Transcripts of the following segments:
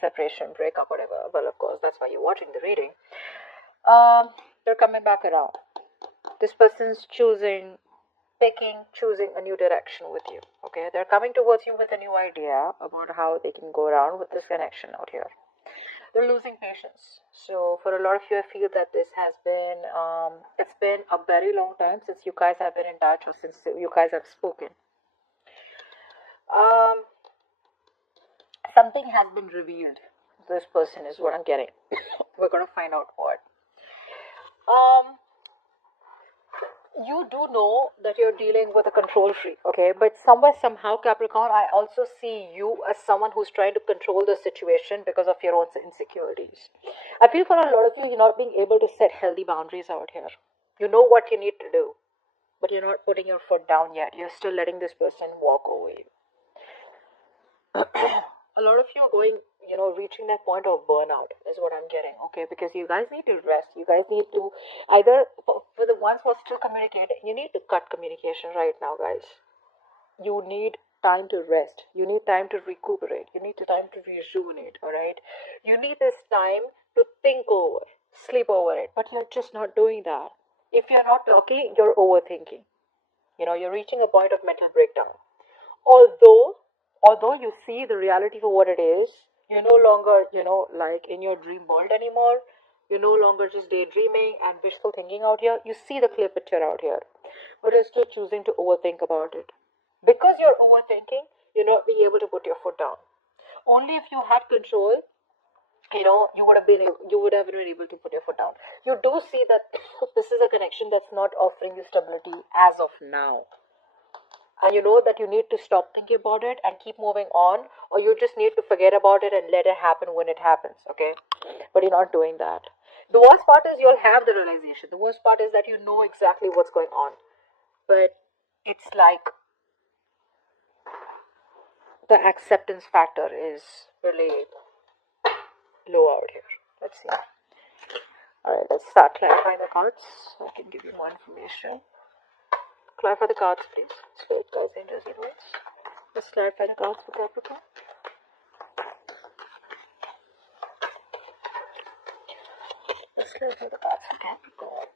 separation, breakup, whatever. Well, of course, that's why you're watching the reading. They're coming back around. This person's choosing a new direction with you. Okay, they're coming towards you with a new idea about how they can go around with this connection out here. They're losing patience. So for a lot of you, I feel that this has been it's been a very long time since you guys have been in touch, or since you guys have spoken. Something has been revealed. This person is what I'm getting. We're gonna find out what. You do know that you're dealing with a control freak, okay? But somewhere, somehow, Capricorn, I also see you as someone who's trying to control the situation because of your own insecurities. I feel for a lot of you, you're not being able to set healthy boundaries out here. You know what you need to do, but you're not putting your foot down yet. You're still letting this person walk over you. A lot of you are going, reaching that point of burnout is what I'm getting, okay? Because you guys need to rest. You guys need to either, for the ones who are still communicating, you need to cut communication right now, guys. You need time to rest. You need time to recuperate. You need time to rejuvenate, all right? You need this time to think over, sleep over it, but you're just not doing that. If you're not talking, you're overthinking. You're reaching a point of mental breakdown. Although you see the reality for what it is, you're no longer, like in your dream world anymore. You're no longer just daydreaming and wishful thinking out here. You see the clear picture out here, but you're still choosing to overthink about it. Because you're overthinking, you're not being able to put your foot down. Only if you had control, you would have been able to put your foot down. You do see that this is a connection that's not offering you stability as of now. And you know that you need to stop thinking about it and keep moving on, or you just need to forget about it and let it happen when it happens, okay? But you're not doing that. The worst part is you'll have the realization. The worst part is that you know exactly what's going on. But it's like the acceptance factor is really low out here. Let's see. Alright, let's start clarifying the cards so I can give you more information. Clarify the cards, please. Spirit guides, angels, heroes. Let's clarify the cards for Capricorn. Let's clarify the cards for Capricorn.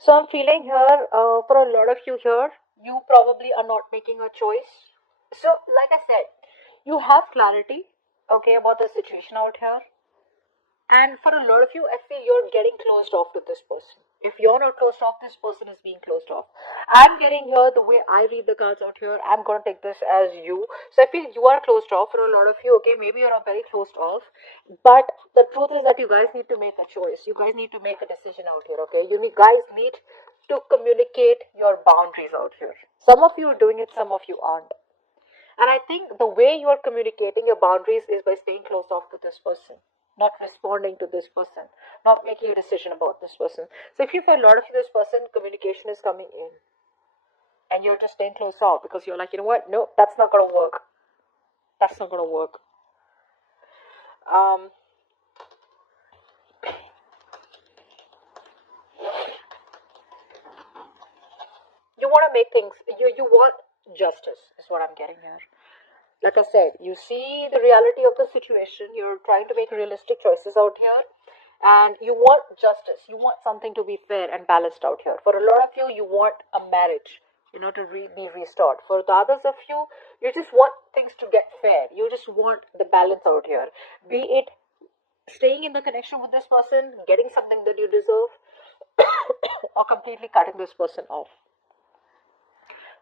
So I'm feeling here, for a lot of you here, you probably are not making a choice. So like I said, you have clarity, okay, about the situation out here. And for a lot of you, I feel you're getting closed off to this person. If you're not closed off, this person is being closed off. I'm getting here the way I read the cards out here. I'm going to take this as you. So I feel you are closed off for a lot of you. Okay, maybe you're not very closed off. But the truth is that you guys need to make a choice. You guys need to make a decision out here. Okay, guys need to communicate your boundaries out here. Some of you are doing it, some of you aren't. And I think the way you are communicating your boundaries is by staying closed off to this person, not responding to this person, not making a decision about this person. So if you, for a lot of you, this person, communication is coming in and you're just staying closed off because you're like, you know what, no, that's not going to work. That's not going to work. You want to make things, you want justice is what I'm getting here. Like I said, you see the reality of the situation. You're trying to make realistic choices out here. And you want justice. You want something to be fair and balanced out here. For a lot of you, you want a marriage, to be restored. For the others of you, you just want things to get fair. You just want the balance out here. Be it staying in the connection with this person, getting something that you deserve, or completely cutting this person off.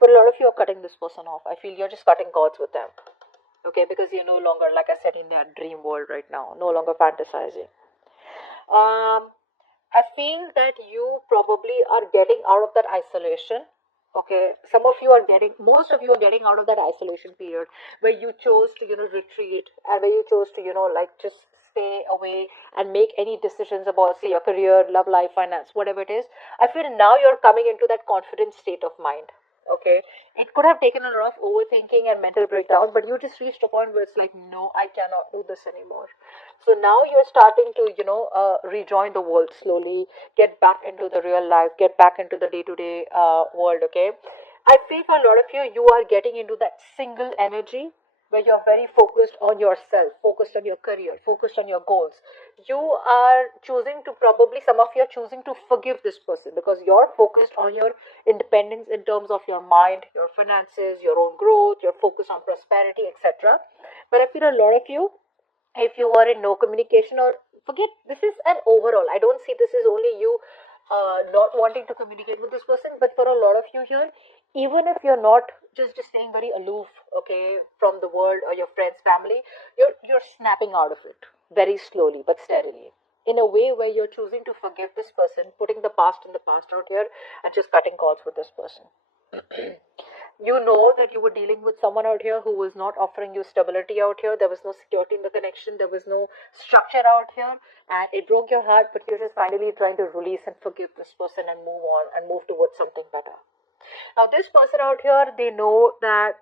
But a lot of you are cutting this person off. I feel you're just cutting cords with them. Okay, because you're no longer, like I said, in that dream world right now. No longer fantasizing. I feel that you probably are getting out of that isolation. Okay, most of you are getting out of that isolation period where you chose to, retreat, and where you chose to, like just stay away and make any decisions about, say, your career, love life, finance, whatever it is. I feel now you're coming into that confident state of mind. Okay, it could have taken a lot of overthinking and mental breakdown, but you just reached a point where it's like, no, I cannot do this anymore. So now you're starting to, rejoin the world slowly, get back into the real life, get back into the day to day world, okay? I feel for a lot of you, you are getting into that single energy where you're very focused on yourself, focused on your career, focused on your goals. You are choosing to probably, some of you are choosing to forgive this person because you're focused on your independence in terms of your mind, your finances, your own growth, your focus on prosperity, etc. But I feel a lot of you, if you are in no communication, or forget, this is an overall, I don't see this is only you not wanting to communicate with this person, but for a lot of you here, even if you're not just staying very aloof, okay, from the world or your friends, family, you're snapping out of it very slowly but steadily, in a way where you're choosing to forgive this person, putting the past in the past out here, and just cutting calls with this person. You know that you were dealing with someone out here who was not offering you stability out here. There was no security in the connection. There was no structure out here. And it broke your heart, but you're just finally trying to release and forgive this person and move on and move towards something better. Now, this person out here, they know that,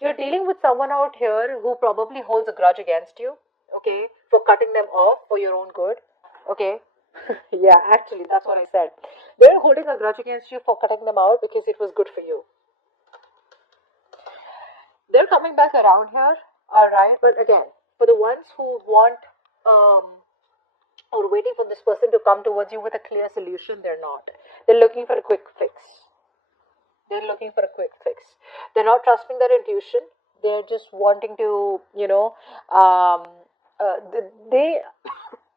you're dealing with someone out here who probably holds a grudge against you, okay, for cutting them off for your own good, okay. Yeah, actually, that's what I said. They're holding a grudge against you for cutting them out because it was good for you. They're coming back around here, all right. But again, for the ones who want or waiting for this person to come towards you with a clear solution, they're not. They're looking for a quick fix. They're looking for a quick fix. They're not trusting their intuition. They're just wanting to, they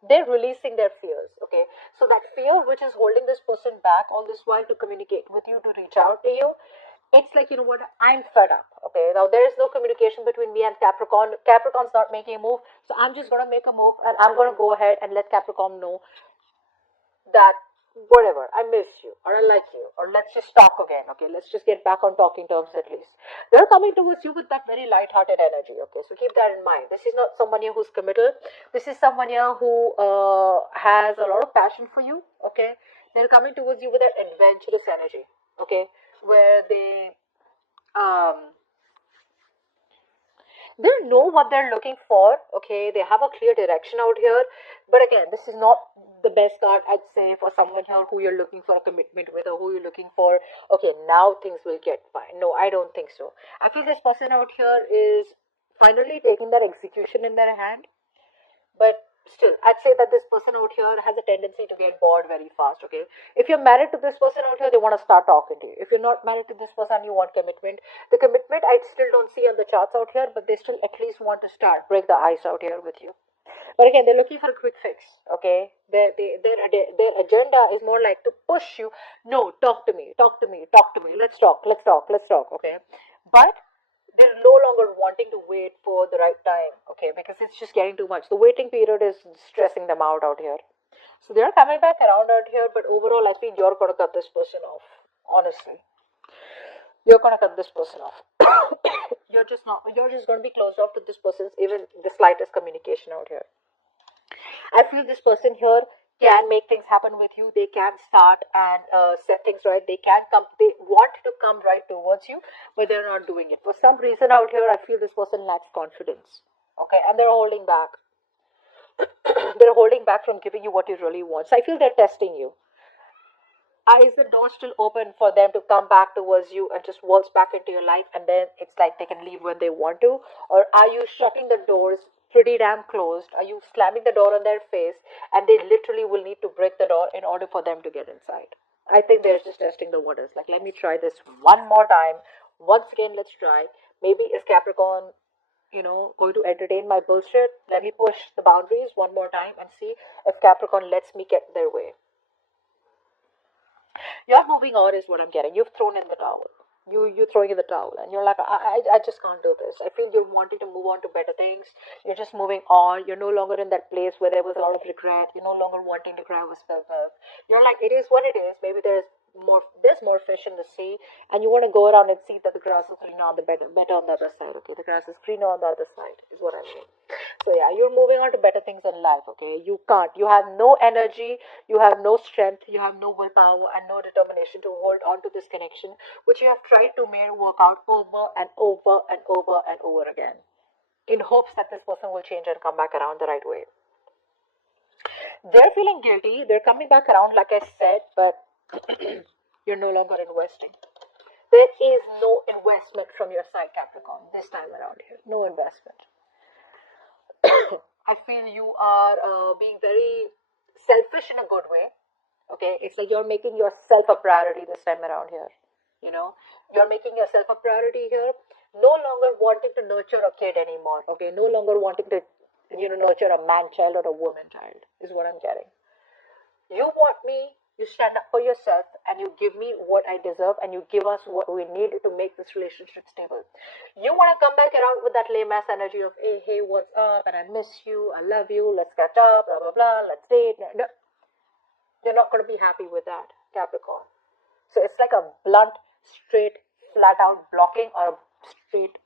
they're releasing their fears. Okay, so that fear which is holding this person back all this while to communicate with you, to reach out to you, it's like, you know what, I'm fed up. Okay, now there is no communication between me and Capricorn. Capricorn's not making a move, so I'm just gonna make a move, and I'm gonna go ahead and let Capricorn know that whatever, I miss you, or I like you, or let's just talk again. Okay, let's just get back on talking terms at least. They're coming towards you with that very light-hearted energy. Okay, so keep that in mind. This is not someone here who's committed. This is someone here who has a lot of passion for you. Okay, they're coming towards you with that adventurous energy. Okay, where um they know what they're looking for. Okay, they have a clear direction out here. But again, this is not the best card, I'd say, for someone here who you're looking for a commitment with, or who you're looking for, okay, now things will get fine. No, I don't think so. I feel this person out here is finally taking that execution in their hand. But still, I'd say that this person out here has a tendency to get bored very fast. Okay, if you're married to this person out here, they want to start talking to you. If you're not married to this person, you want commitment. The commitment I still don't see on the charts out here, but they still at least want to start, break the ice out here with you. But again, they're looking for a quick fix. Okay, their agenda is more like to push you. No, talk to me, talk to me, talk to me. Let's talk, let's talk, let's talk. Okay, but they're no longer wanting to wait for the right time. Okay, because it's just getting too much. The waiting period is stressing them out here. So they're coming back around out here, but overall, I feel you're gonna cut this person off. Honestly, you're gonna cut this person off. You're just not. You're just gonna be closed off to this person's even the slightest communication out here. I feel this person here can make things happen with you. They can start and set things right. They can come. They want to come right towards you, but they're not doing it. For some reason out here, I feel this person lacks confidence. Okay, and they're holding back. They're holding back from giving you what you really want. So I feel they're testing you. Is the door still open for them to come back towards you and just waltz back into your life, and then it's like they can leave when they want to? Or are you shutting the doors pretty damn closed? Are you slamming the door on their face, and they literally will need to break the door in order for them to get inside? I think they're just testing the waters. Like, let me try this one more time. Once again, let's try. Maybe is Capricorn, going to entertain my bullshit? Let me push the boundaries one more time and see if Capricorn lets me get their way. You're moving on is what I'm getting. You've thrown in the towel. You throwing in the towel, and you're like, I just can't do this. I feel you're wanting to move on to better things. You're just moving on. You're no longer in that place where there was a lot of regret. You're no longer wanting to cry with spilled milk. You're like, it is what it is. Maybe there's there's more fish in the sea, and you want to go around and see that the grass is greener on the better on the other side. Okay, the grass is greener on the other side is what I mean. So yeah, you're moving on to better things in life. Okay, you have no energy, you have no strength, you have no willpower and no determination to hold on to this connection, which you have tried to make work out over and over and over and over again, in hopes that this person will change and come back around the right way. They're feeling guilty. They're coming back around, like I said, but you're no longer investing. There is no investment from your side, Capricorn, this time around here. No investment. I feel you are being very selfish in a good way. Okay, it's like you're making yourself a priority this time around here. You know, you're making yourself a priority here. No longer wanting to nurture a kid anymore. Okay, no longer wanting to nurture a man child or a woman child is what I'm getting. You want me, you stand up for yourself, and you give me what I deserve, and you give us what we need to make this relationship stable. You want to come back around with that lame ass energy of, hey, what's up, and I miss you, I love you, let's catch up, blah, blah, blah, let's date. No, you're not going to be happy with that, Capricorn. So it's like a blunt, straight, flat out blocking, or a straight,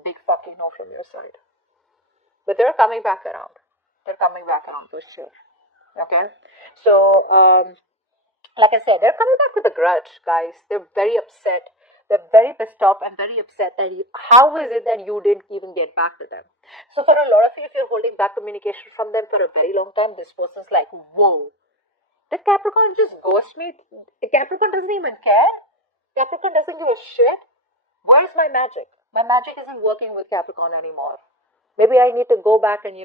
big fucking no from your side. But they're coming back around. They're coming back around for sure. Okay? So, like I said, they're coming back with a grudge, guys. They're very upset. They're very pissed off and very upset that how is it that you didn't even get back to them? So for a lot of you, if you're holding back communication from them for a very long time, this person's like, whoa, did Capricorn just ghost me? Capricorn doesn't even care. Capricorn doesn't give a shit. Where's my magic? My magic isn't working with Capricorn anymore. Maybe I need to go back and,